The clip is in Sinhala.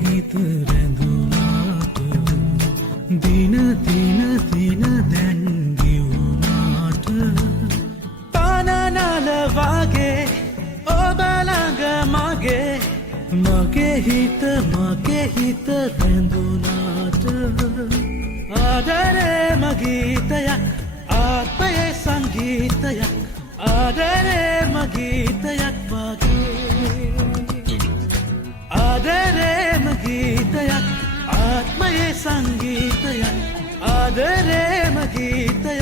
හිත රැඳුනාට දින දින දින දැන් ගිවුනාට පානනල වගේ ඔබ ළඟ මගේ හිත රැඳුනාට ආදරේ මගීතයක් ආත්මයේ සංගීතයක් ආදරේ මගීතයක් වගේ ආදරේ මගීතයක් ආත්මයේ සංගීතයක් ආදරේ මගීතයක්